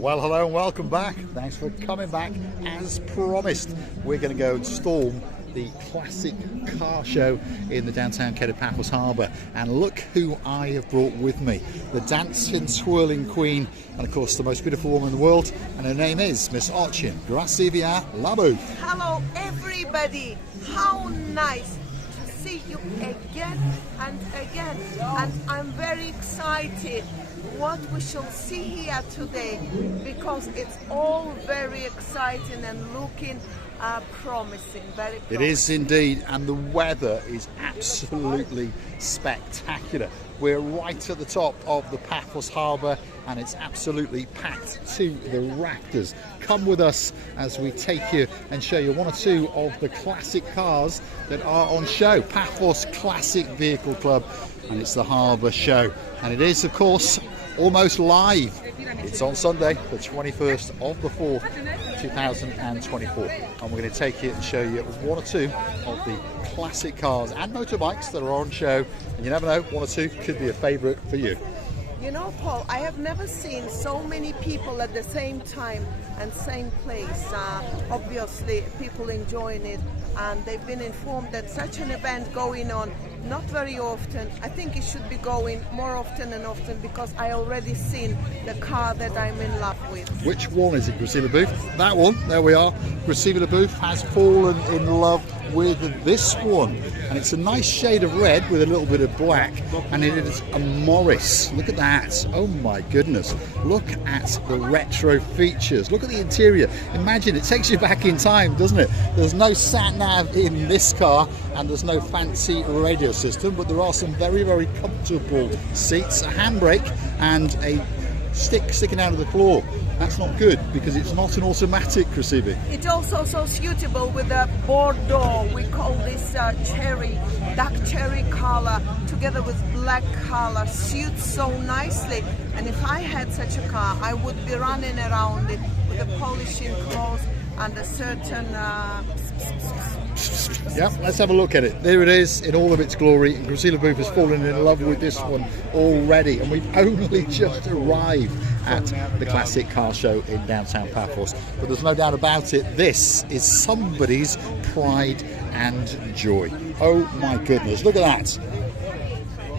Well, hello and welcome back. Thanks for coming back. As promised, we're going to go and storm the classic car show in the downtown Paphos Harbour. And look who I have brought with me. The dancing, swirling queen, and of course the most beautiful woman in the world. And her name is Miss Ochin. Gracias Labu. Hello everybody. How nice to see you again and again. And I'm very excited what we shall see here today, because it's all very exciting and looking promising, very promising. It is indeed, and the weather is absolutely spectacular. We're right at the top of the Paphos Harbour and it's absolutely packed to the rafters. Come with us as we take you and show you one or two of the classic cars that are on show. Paphos Classic Vehicle Club, and it's the Harbour Show. And it is, of course, almost live. It's on Sunday, the 21st of the 4th, 2024. And we're going to take you and show you one or two of the classic cars and motorbikes that are on show. And you never know, one or two could be a favourite for you. You know, Paul, I have never seen so many people at the same time and same place. Obviously, people enjoying it, and they've been informed that such an event going on not very often. I think it should be going more often and often, because I already seen the car that I'm in love with. Which one is it, Graciela Booth? That one, there we are. Graciela Booth has fallen in love with this one, and it's a nice shade of red with a little bit of black, and it is a Morris. Look at that. Oh my goodness, look at the retro features, look at the interior. Imagine, it takes you back in time, doesn't it? There's no sat nav in this car and there's no fancy radio system, but there are some very comfortable seats, a handbrake and a stick sticking out of the floor. That's not good, because it's not an automatic, Krasivi. It's also so suitable with the Bordeaux. We call this cherry, dark cherry color, together with black color. Suits so nicely. And if I had such a car, I would be running around it with a polishing clothes and a certain... Yeah, let's have a look at it. There it is in all of its glory. And Graciela Booth has fallen in love with this one already, and we've only just arrived at the classic car show in downtown Paphos. But there's no doubt about it, this is somebody's pride and joy. Oh my goodness, look at that.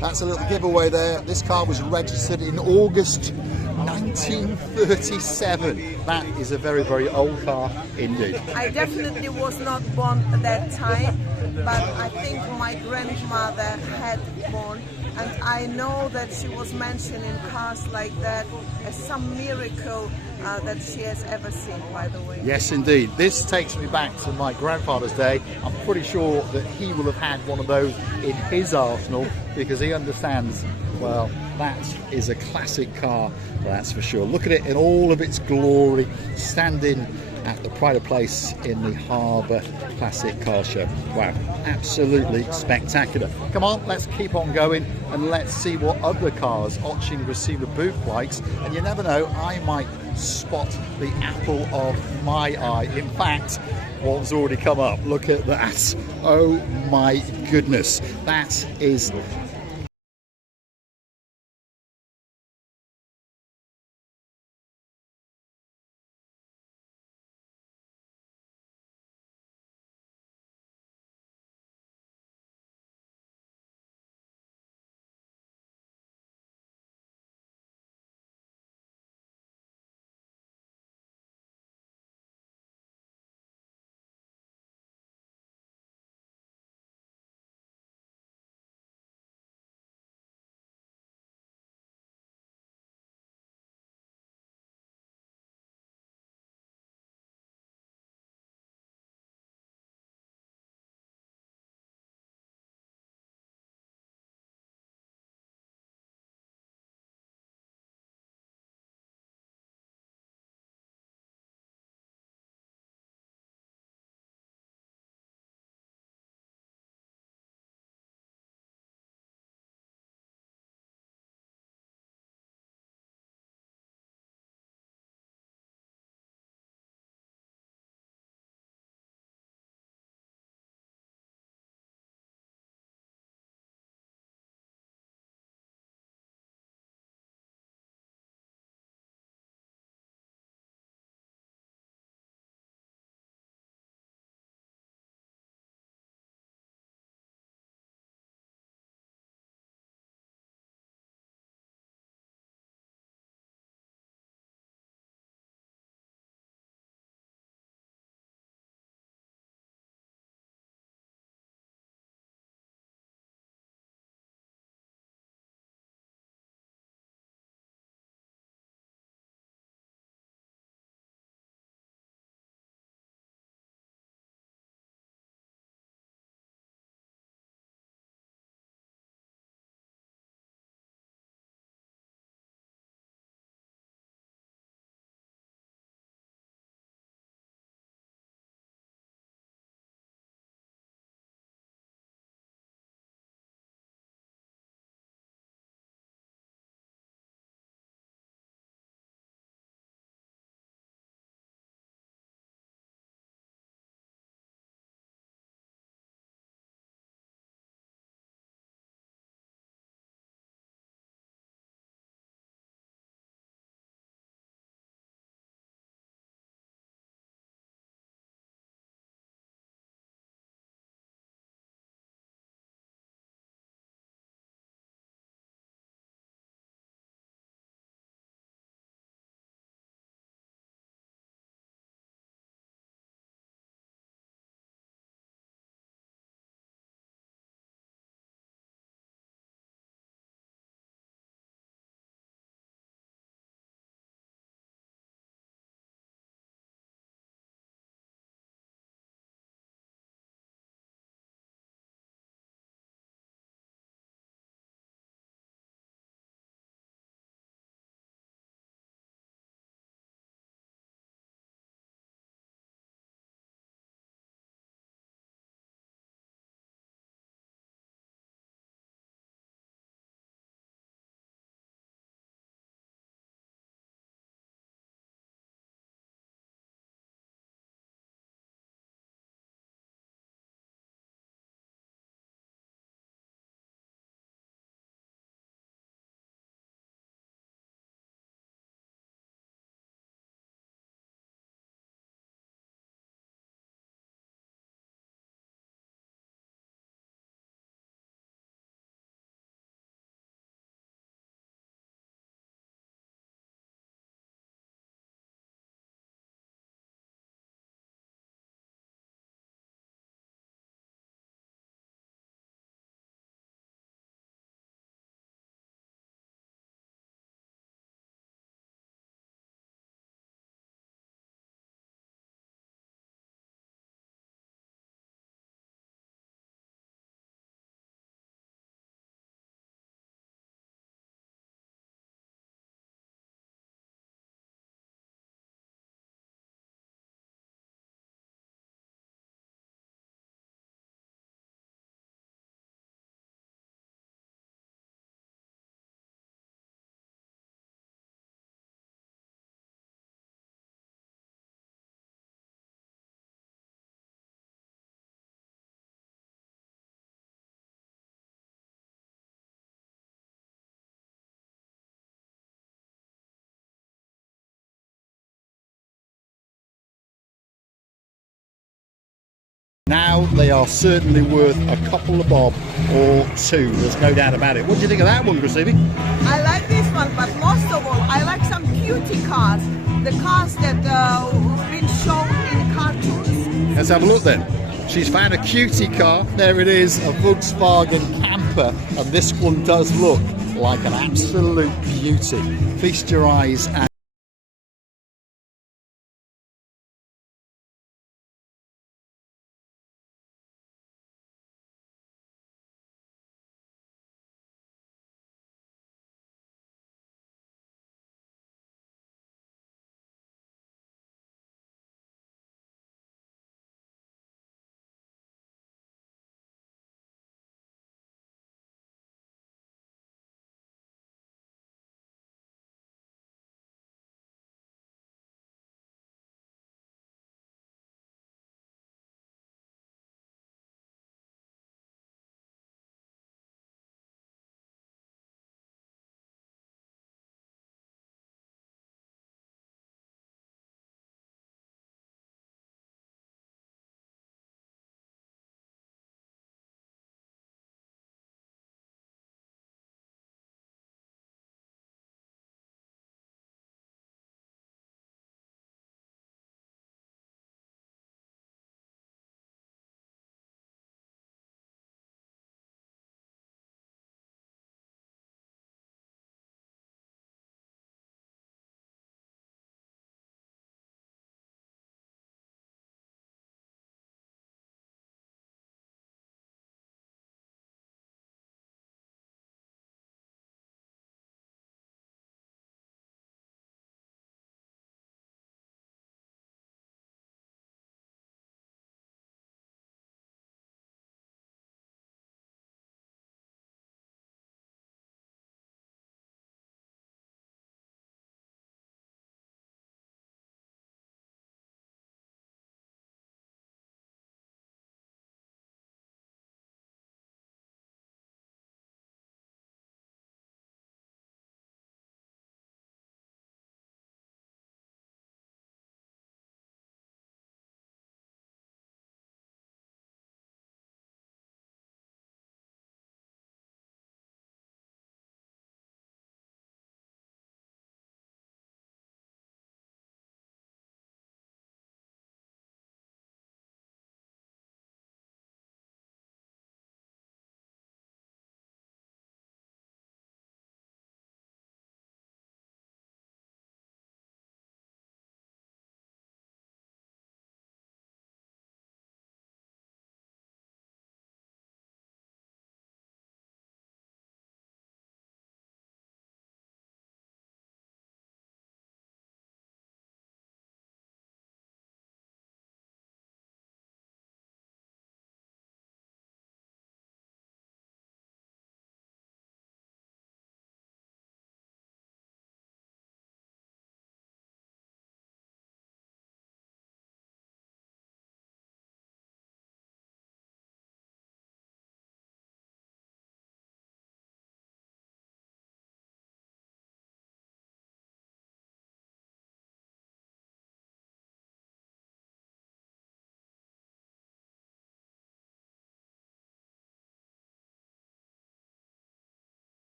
That's a little giveaway there. This car was registered in August 1937. That is a very old car indeed. I definitely was not born at that time, but I think my grandmother had born, and I know that she was mentioning cars like that as some miracle that she has ever seen, by the way. Yes, indeed. This takes me back to my grandfather's day. I'm pretty sure that he will have had one of those in his arsenal, because he understands, well, that is a classic car, that's for sure. Look at it in all of its glory, standing at the pride of place in the Harbour Classic Car Show. Wow, absolutely spectacular. Come on, let's keep on going and let's see what other cars Ochin Graciela Booth likes. And you never know, I might spot the apple of my eye. In fact, one's already come up. Look at that. Oh my goodness, that is Now they are certainly worth a couple of bob or two, there's no doubt about it. What do you think of that one, Grasivi? I like this one, but most of all, I like some cutie cars. The cars that been shown in cartoons. Let's have a look then. She's found a cutie car. There it is, a Volkswagen camper, and this one does look like an absolute beauty. Feast your eyes and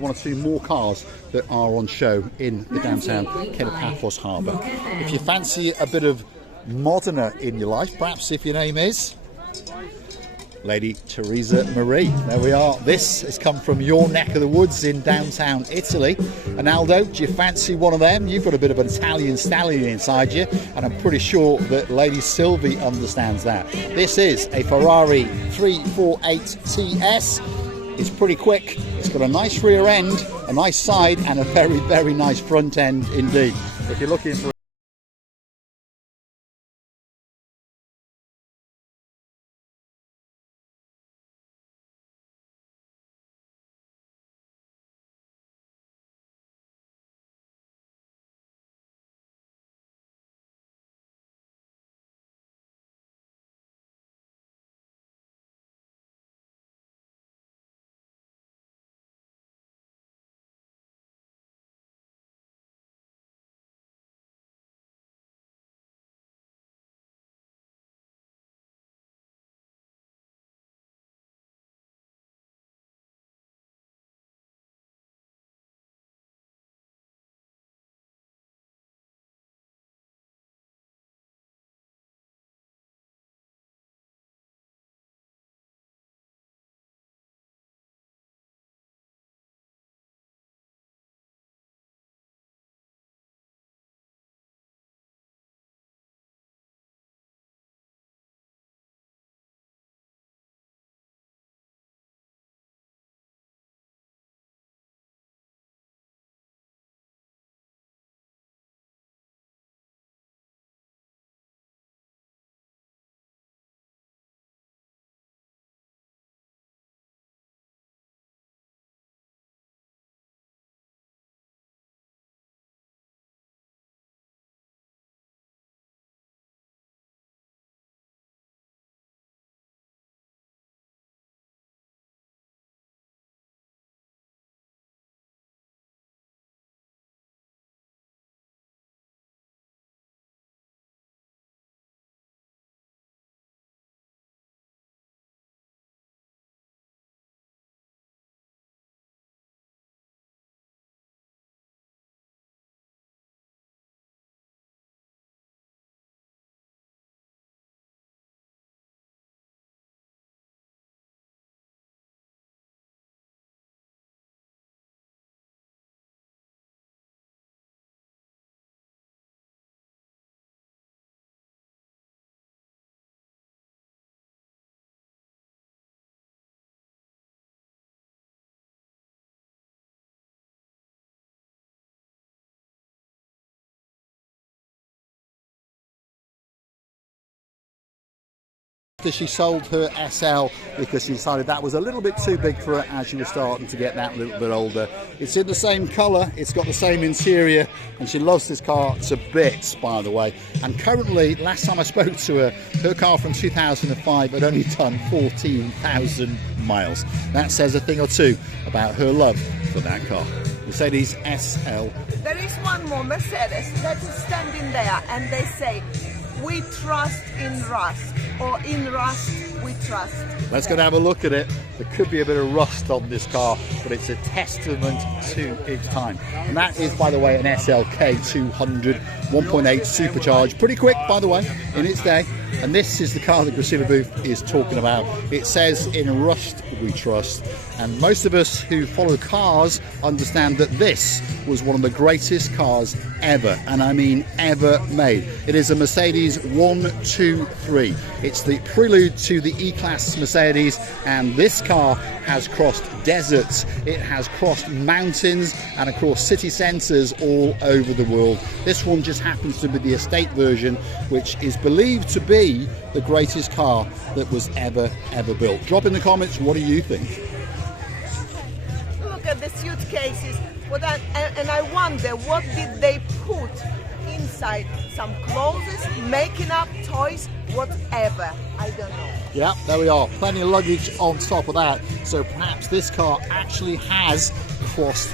One or two more cars that are on show in the downtown Paphos Harbour. If you fancy a bit of moderner in your life, perhaps if your name is Lady Teresa Marie. There we are. This has come from your neck of the woods in downtown Italy. And Aldo, do you fancy one of them? You've got a bit of an Italian stallion inside you, and I'm pretty sure that Lady Sylvie understands that. This is a Ferrari 348 TS. It's pretty quick. It's got a nice rear end, a nice side, and a very, very nice front end indeed. If you're looking for she sold her SL because she decided that was a little bit too big for her as she was starting to get that little bit older. It's in the same colour, it's got the same interior, and she loves this car to bits, by the way. And currently, last time I spoke to her car from 2005 had only done 14,000 miles. That says a thing or two about her love for that car. Mercedes SL. There is one more Mercedes that is standing there, and they say, "We trust in rust," or "In rust we trust." Let's go and have a look at it. There could be a bit of rust on this car, but it's a testament to its time. And that is, by the way, an SLK 200 1.8 supercharged. Pretty quick, by the way, in its day. And this is the car that Christina Booth is talking about. It says, "In rust we trust." And most of us who follow cars understand that this was one of the greatest cars ever, and I mean ever made. It is a Mercedes 123. It's the prelude to the E-Class Mercedes, and this car has crossed deserts, it has crossed mountains, and of course city centres all over the world. This one just happens to be the estate version, which is believed to be the greatest car that was ever built. Drop in the comments, what do you think? Look at the suitcases. And I wonder, what did they put inside? Some clothes, making up, toys, whatever. I don't know. Yeah, there we are. Plenty of luggage on top of that. So perhaps this car actually has crossed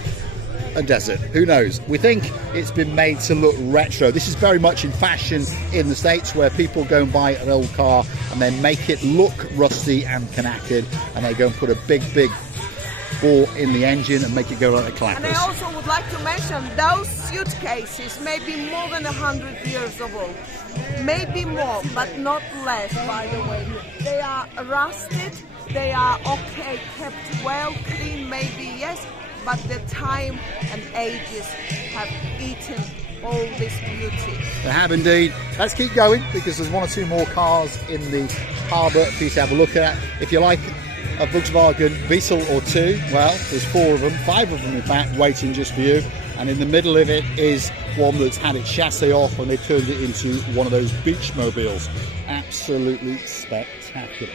a desert. Who knows? We think it's been made to look retro. This is very much in fashion in the States, where people go and buy an old car and then make it look rusty and knackered, and they go and put a big or in the engine and make it go like a clappers. And I also would like to mention those suitcases may be more than 100 years old. Maybe more, but not less, by the way. They are rusted, they are okay, kept well, clean, maybe, yes, but the time and ages have eaten all this beauty. They have indeed. Let's keep going because there's one or two more cars in the harbour for you to have a look at. If you like a Volkswagen Beetle or two, well, there's 4 of them, 5 of them in fact, waiting just for you. And in the middle of it is one that's had its chassis off and they turned it into one of those beach mobiles. Absolutely spectacular.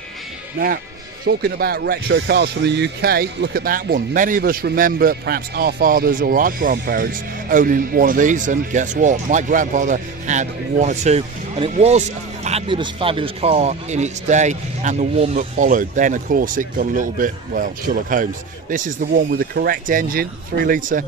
Now, talking about retro cars from the UK, look at that one. Many of us remember perhaps our fathers or our grandparents owning one of these, and guess what? My grandfather had one or two, and it was a fabulous car in its day, and the one that followed. Then, of course, it got a little bit, well, Sherlock Holmes. This is the one with the correct engine, 3 litre.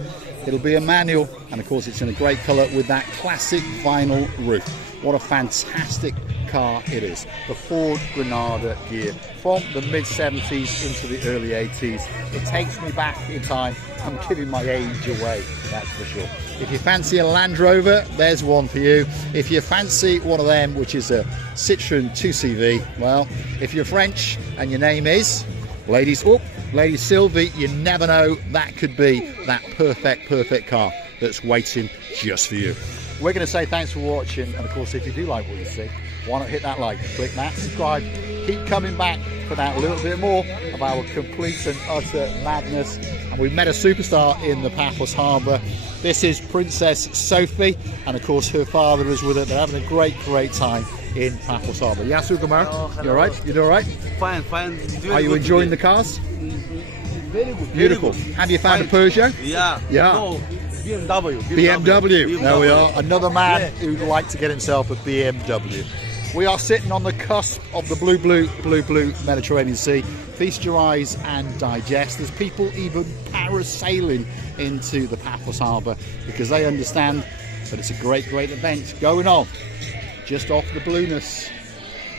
It'll be a manual, and of course, it's in a great colour with that classic vinyl roof. What a fantastic car it is. The Ford Granada gear from the mid-70s into the early 80s. It takes me back in time. I'm giving my age away, that's for sure. If you fancy a Land Rover, there's one for you. If you fancy one of them, which is a Citroën 2CV, well, if you're French and your name is Lady Sylvie, you never know, that could be that perfect car that's waiting just for you. We're going to say thanks for watching, and of course, if you do like what you see, why not hit that like, click that, subscribe, keep coming back for that little bit more of our complete and utter madness. And we've met a superstar in the Paphos Harbour. This is Princess Sophie, and of course her father is with her. They're having a great time in Paphos Harbour. Yasu Kumar, you all right? You doing all right? Fine. Are you enjoying the cars? Very good. Beautiful. Very good. Have you found a Peugeot? Yeah. Yeah. No, BMW. BMW. There we are. Another man who'd like to get himself a BMW. We are sitting on the cusp of the blue Mediterranean Sea. Feast your eyes and digest. There's people even parasailing into the Paphos Harbour because they understand that it's a great event going on just off the blueness.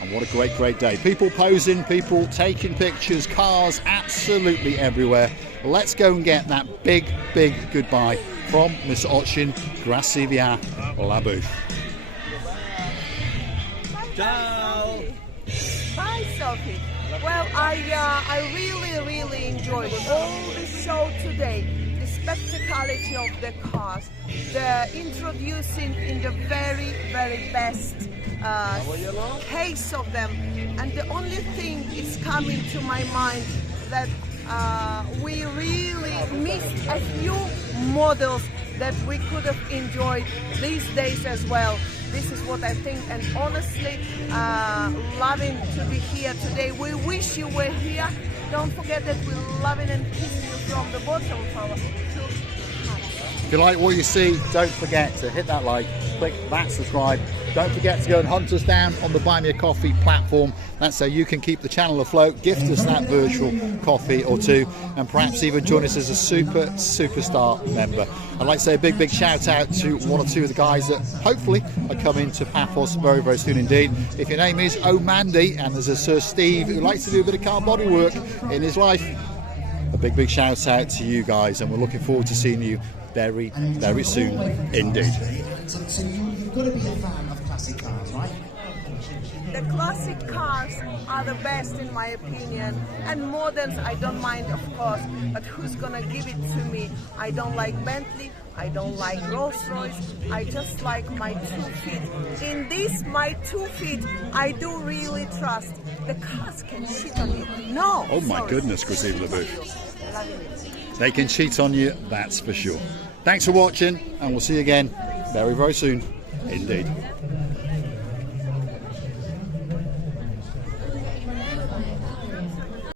And what a great day. People posing, people taking pictures, cars absolutely everywhere. Let's go and get that big goodbye from Mr. Ochin. Grazie via la bouffe. Ciao. Bye, Sophie. Well, I really enjoyed all the show today. The spectacality of the cars, the introducing in the very best case of them, and the only thing is coming to my mind that we really missed a few models that we could have enjoyed these days as well. This is what I think, and honestly, loving to be here today. We wish you were here. Don't forget that we're loving and kissing you from the bottom of our hearts. If you like what you see, don't forget to hit that like, click that subscribe. Don't forget to go and hunt us down on the Buy Me a Coffee platform. That's so you can keep the channel afloat, gift us that virtual coffee or two, and perhaps even join us as a superstar member. I'd like to say a big shout out to one or two of the guys that hopefully are coming to Paphos very soon indeed. If your name is O'Mandy and there's a Sir Steve who likes to do a bit of car body work in his life, a big shout out to you guys, and we're looking forward to seeing you very soon indeed. So you've got to be a fan of classic cars, right? The classic cars are the best in my opinion, and moderns I don't mind, of course, but who's gonna give it to me? I don't like Bentley, I don't like Rolls Royce, I just like my 2 feet. In this, my 2 feet, I do really trust. The cars can shit on you. No! Oh my goodness, Christine LaBeouf. They can cheat on you, that's for sure. Thanks for watching, and we'll see you again very soon indeed.